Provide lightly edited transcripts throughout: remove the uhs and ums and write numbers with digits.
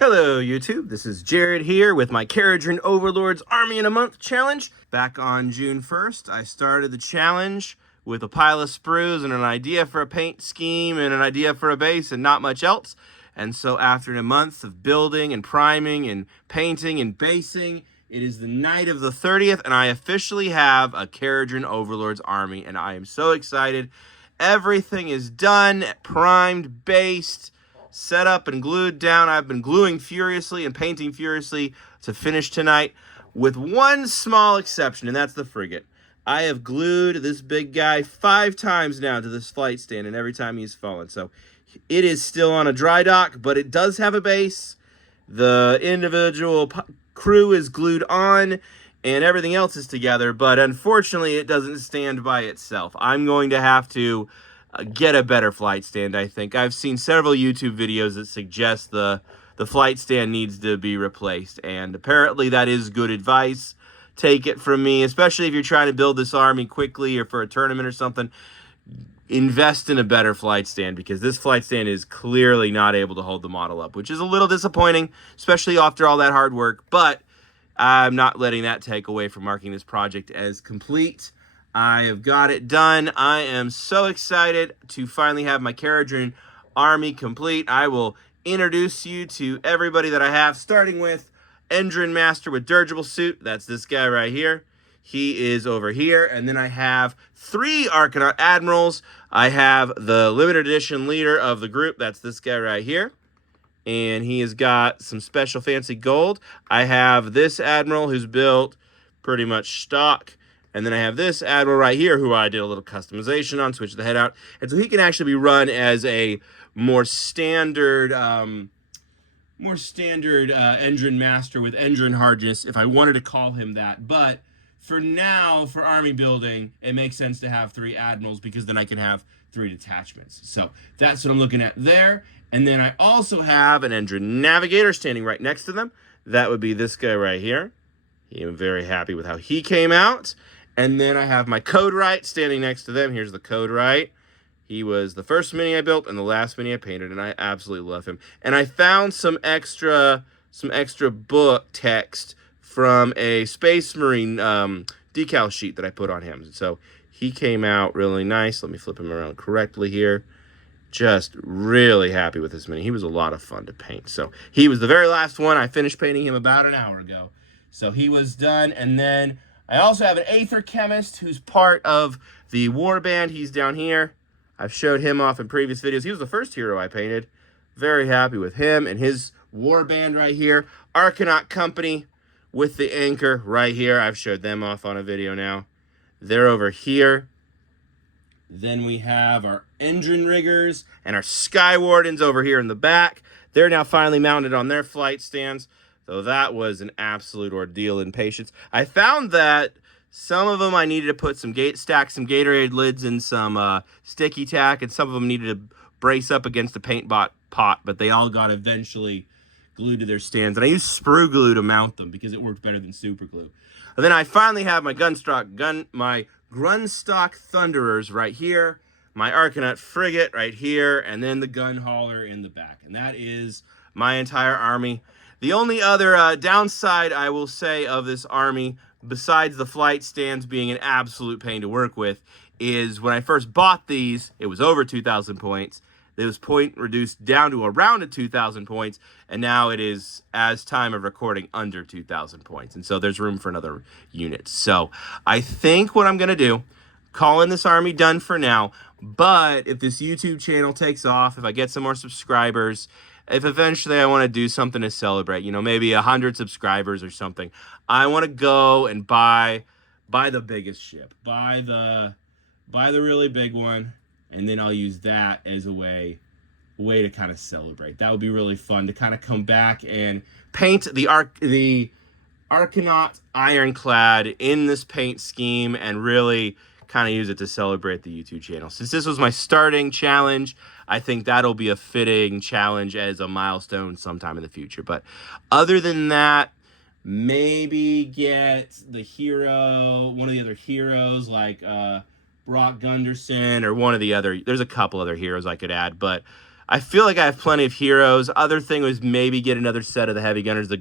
Hello YouTube, this is Jared here with my Kharadron Overlords Army in a Month challenge. Back on June 1st, I started the challenge with a pile of sprues and an idea for a paint scheme and an idea for a base and not much else. And so after a month of building and priming and painting and basing, it is the night of the 30th and I officially have a Kharadron Overlords Army and I am so excited. Everything is done, primed, based, set up and glued down. I've been gluing furiously and painting furiously to finish tonight, with one small exception, and that's the frigate. I have glued this big guy 5 times now to this flight stand, and every time he's fallen. So it is still on a dry dock, but it does have a base. The individual crew is glued on, and everything else is together, but unfortunately it doesn't stand by itself. I'm going to have to get a better flight stand, I think. I've seen several YouTube videos that suggest the flight stand needs to be replaced, and apparently that is good advice. Take it from me, especially if you're trying to build this army quickly or for a tournament or something. Invest in a better flight stand, because this flight stand is clearly not able to hold the model up, which is a little disappointing, especially after all that hard work, but I'm not letting that take away from marking this project as complete. I have got it done. I am so excited to finally have my Kharadron army complete. I will introduce you to everybody that I have, starting with Engine Master with Dirigible Suit. That's this guy right here. He is over here. And then I have 3 Arcanaut Admirals. I have the limited edition leader of the group. That's this guy right here. And he has got some special fancy gold. I have this Admiral who's built pretty much stock. And then I have this Admiral right here who I did a little customization on, switched the head out. And so he can actually be run as a more standard engine master with engine hardness, if I wanted to call him that. But for now, for army building, it makes sense to have 3 admirals, because then I can have 3 detachments. So that's what I'm looking at there. And then I also have an engine navigator standing right next to them. That would be this guy right here. I'm very happy with how he came out. And then I have my Code Right standing next to them. Here's the Code Right. He was the first mini I built and the last mini I painted, and I absolutely love him. And I found some extra book text from a Space Marine decal sheet that I put on him. So he came out really nice. Let me flip him around correctly here. Just really happy with this mini. He was a lot of fun to paint. So he was the very last one. I finished painting him about an hour ago. So he was done. And then I also have an Aether Chemist who's part of the War Band. He's down here. I've showed him off in previous videos. He was the first hero I painted. Very happy with him and his War Band right here. Arcanaut Company with the anchor right here. I've showed them off on a video now. They're over here. Then we have our engine riggers and our Sky Wardens over here in the back. They're now finally mounted on their flight stands. So that was an absolute ordeal in patience. I found that some of them I needed to put some stack some Gatorade lids and some sticky tack, and some of them needed to brace up against the paint pot, but they all got eventually glued to their stands. And I used sprue glue to mount them because it worked better than super glue. And then I finally have my my Grunstock Thunderers right here, my Arcanaut Frigate right here, and then the gun hauler in the back. And that is my entire army. The only other downside I will say of this army, besides the flight stands being an absolute pain to work with, is when I first bought these, it was over 2,000 points. It was point reduced down to around 2,000 points, and now it is, as time of recording, under 2,000 points. And so there's room for another unit. So I think what I'm going to do, calling this army done for now, but if this YouTube channel takes off, if I get some more subscribers, if eventually I want to do something to celebrate, you know, maybe 100 subscribers or something, I want to go and buy the biggest ship, buy the really big one, and then I'll use that as a way to kind of celebrate. That would be really fun to kind of come back and paint the Arcanaut Ironclad in this paint scheme and really kind of use it to celebrate the YouTube channel. Since this was my starting challenge, I think that'll be a fitting challenge as a milestone sometime in the future. But other than that, maybe get the hero, one of the other heroes, like Brock Gunderson, or one of the other, there's a couple other heroes I could add, but I feel like I have plenty of heroes. Other thing was maybe get another set of the heavy gunners, the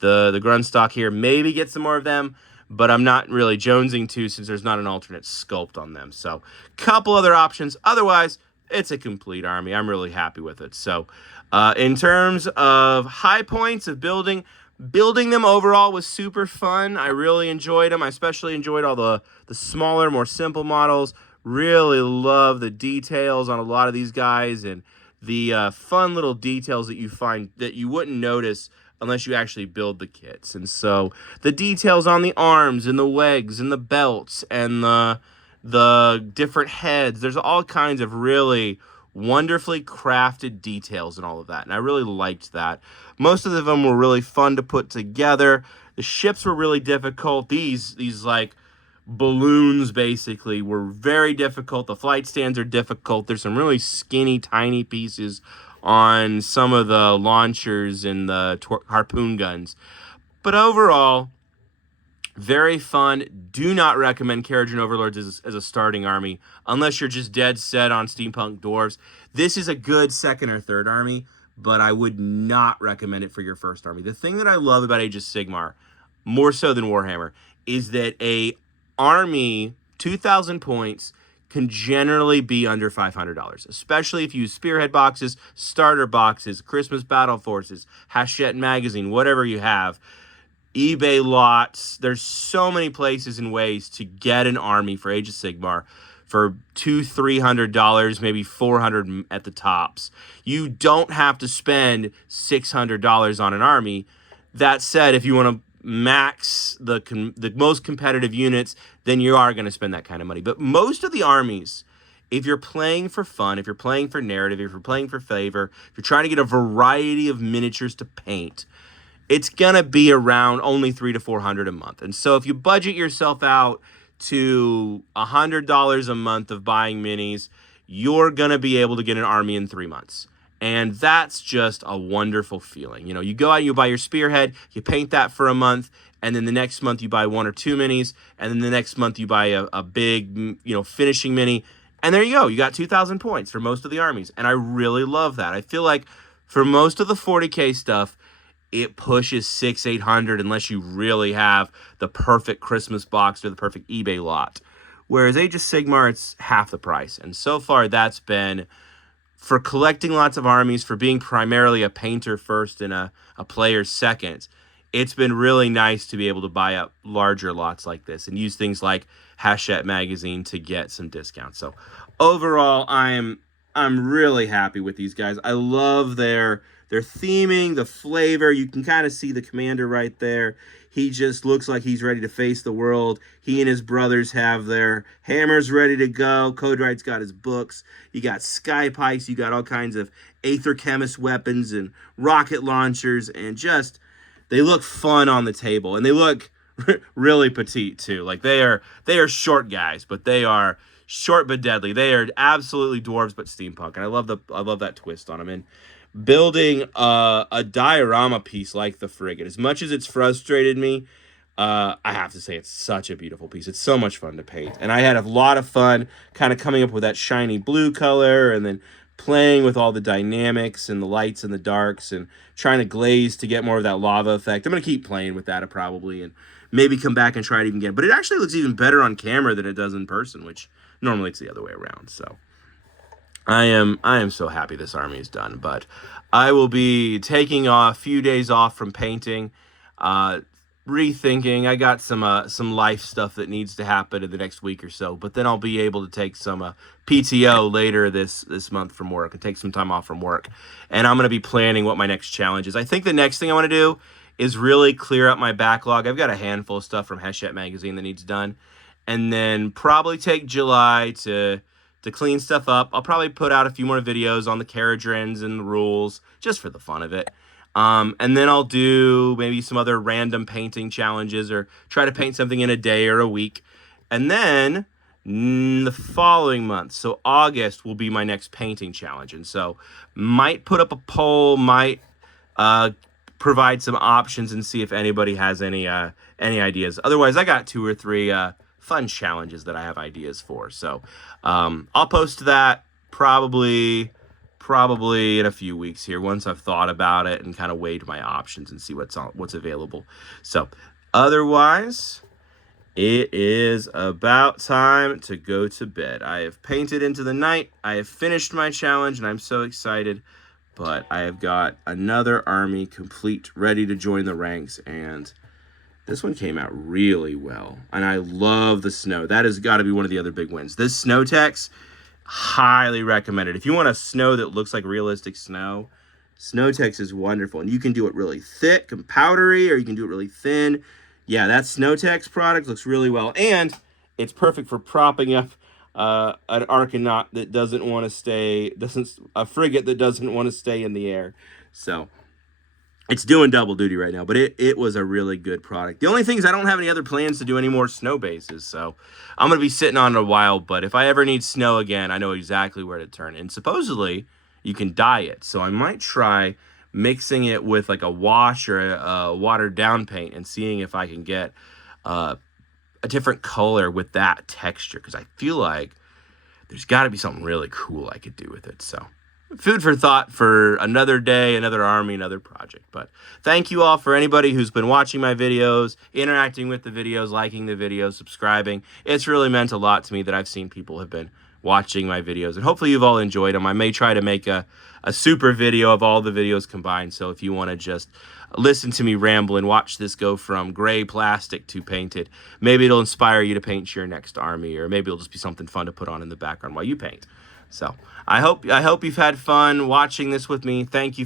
Grunstock here. Maybe get some more of them, but I'm not really jonesing to since there's not an alternate sculpt on them. So, couple other options. Otherwise, it's a complete army. I'm really happy with it. So, in terms of high points of building them overall was super fun. I really enjoyed them. I especially enjoyed all the smaller, more simple models. Really love the details on a lot of these guys and the fun little details that you find that you wouldn't notice unless you actually build the kits. And so the details on the arms and the legs and the belts and the different heads, there's all kinds of really wonderfully crafted details and all of that. And I really liked that. Most of them were really fun to put together. The ships were really difficult. These like balloons basically were very difficult. The flight stands are difficult. There's some really skinny, tiny pieces on some of the launchers and the harpoon guns. But overall, very fun. Do not recommend Kharadron Overlords as a starting army unless you're just dead set on steampunk dwarves. This is a good second or third army, but I would not recommend it for your first army. The thing that I love about Age of Sigmar, more so than Warhammer, is that a army 2,000 points can generally be under $500, especially if you use spearhead boxes, starter boxes, Christmas battle forces, Hachette magazine, whatever you have. eBay lots. There's so many places and ways to get an army for Age of Sigmar for $200-300, maybe $400 at the tops. You don't have to spend $600 on an army. That said, if you want to max the most competitive units, then you are going to spend that kind of money. But most of the armies, if you're playing for fun, if you're playing for narrative, if you're playing for favor, if you're trying to get a variety of miniatures to paint, it's going to be around only $300 to $400 a month. And so if you budget yourself out to $100 a month of buying minis, you're going to be able to get an army in 3 months. And that's just a wonderful feeling. You know, you go out and you buy your spearhead, you paint that for a month, and then the next month you buy 1 or 2 minis, and then the next month you buy a big, finishing mini, and there you go. You got 2,000 points for most of the armies, and I really love that. I feel like for most of the 40K stuff, it pushes 600-800 unless you really have the perfect Christmas box or the perfect eBay lot. Whereas Age of Sigmar, it's half the price. And so far, that's been, for collecting lots of armies, for being primarily a painter first and a player second, it's been really nice to be able to buy up larger lots like this and use things like Hachette magazine to get some discounts. So overall, I'm really happy with these guys. I love their theming, the flavor. You can kind of see the commander right there. He just looks like he's ready to face the world. He and his brothers have their hammers ready to go. Code Wright's got his books. You got sky pikes. You got all kinds of aether chemist weapons and rocket launchers, and just, they look fun on the table, and they look really petite too. Like they are short guys, but they are short but deadly. They are absolutely dwarves but steampunk, and I love that twist on them. And building a diorama piece like the frigate, as much as it's frustrated me, I have to say it's such a beautiful piece. It's so much fun to paint, and I had a lot of fun kind of coming up with that shiny blue color and then playing with all the dynamics and the lights and the darks and trying to glaze to get more of that lava effect. I'm going to keep playing with that probably and maybe come back and try it even again. But it actually looks even better on camera than it does in person, which normally it's the other way around. So I am so happy this army is done, but I will be taking a few days off from painting, rethinking. I got some life stuff that needs to happen in the next week or so, but then I'll be able to take some PTO later this month from work and take some time off from work, and I'm going to be planning what my next challenge is. I think the next thing I want to do is really clear up my backlog. I've got a handful of stuff from Hachette magazine that needs done, and then probably take July to clean stuff up. I'll probably put out a few more videos on the Kharadrons and the rules, just for the fun of it. And then I'll do maybe some other random painting challenges or try to paint something in a day or a week. And then the following month, so August, will be my next painting challenge. And so might put up a poll, might provide some options and see if anybody has any ideas. Otherwise, I got 2 or 3 fun challenges that I have ideas for. So I'll post that probably probably in a few weeks here, once I've thought about it and kind of weighed my options and see what's available. So otherwise, it is about time to go to bed. I have painted into the night. I have finished my challenge, and I'm so excited. But I have got another army complete, ready to join the ranks, and this one came out really well. And I love the snow. That has got to be one of the other big wins. This snow text, highly recommended. If you want a snow that looks like realistic snow, snow text is wonderful. And you can do it really thick and powdery, or you can do it really thin. Yeah, that Snowtex product looks really well, and it's perfect for propping up an Arcanaut that doesn't want to stay, a frigate that doesn't want to stay in the air. So it's doing double duty right now, but it was a really good product. The only thing is I don't have any other plans to do any more snow bases, so I'm going to be sitting on it a while, but if I ever need snow again, I know exactly where to turn. And supposedly, you can dye it, so I might try mixing it with like a wash or a watered down paint and seeing if I can get a different color with that texture, because I feel like there's got to be something really cool I could do with it. So food for thought for another day, another army, another project. But thank you all for anybody who's been watching my videos, interacting with the videos, liking the videos, subscribing. It's really meant a lot to me that I've seen people have been watching my videos, and hopefully you've all enjoyed them. I may try to make a super video of all the videos combined, so if you want to just listen to me ramble and watch this go from gray plastic to painted, maybe it'll inspire you to paint your next army, or maybe it'll just be something fun to put on in the background while you paint. So I hope you've had fun watching this with me. Thank you.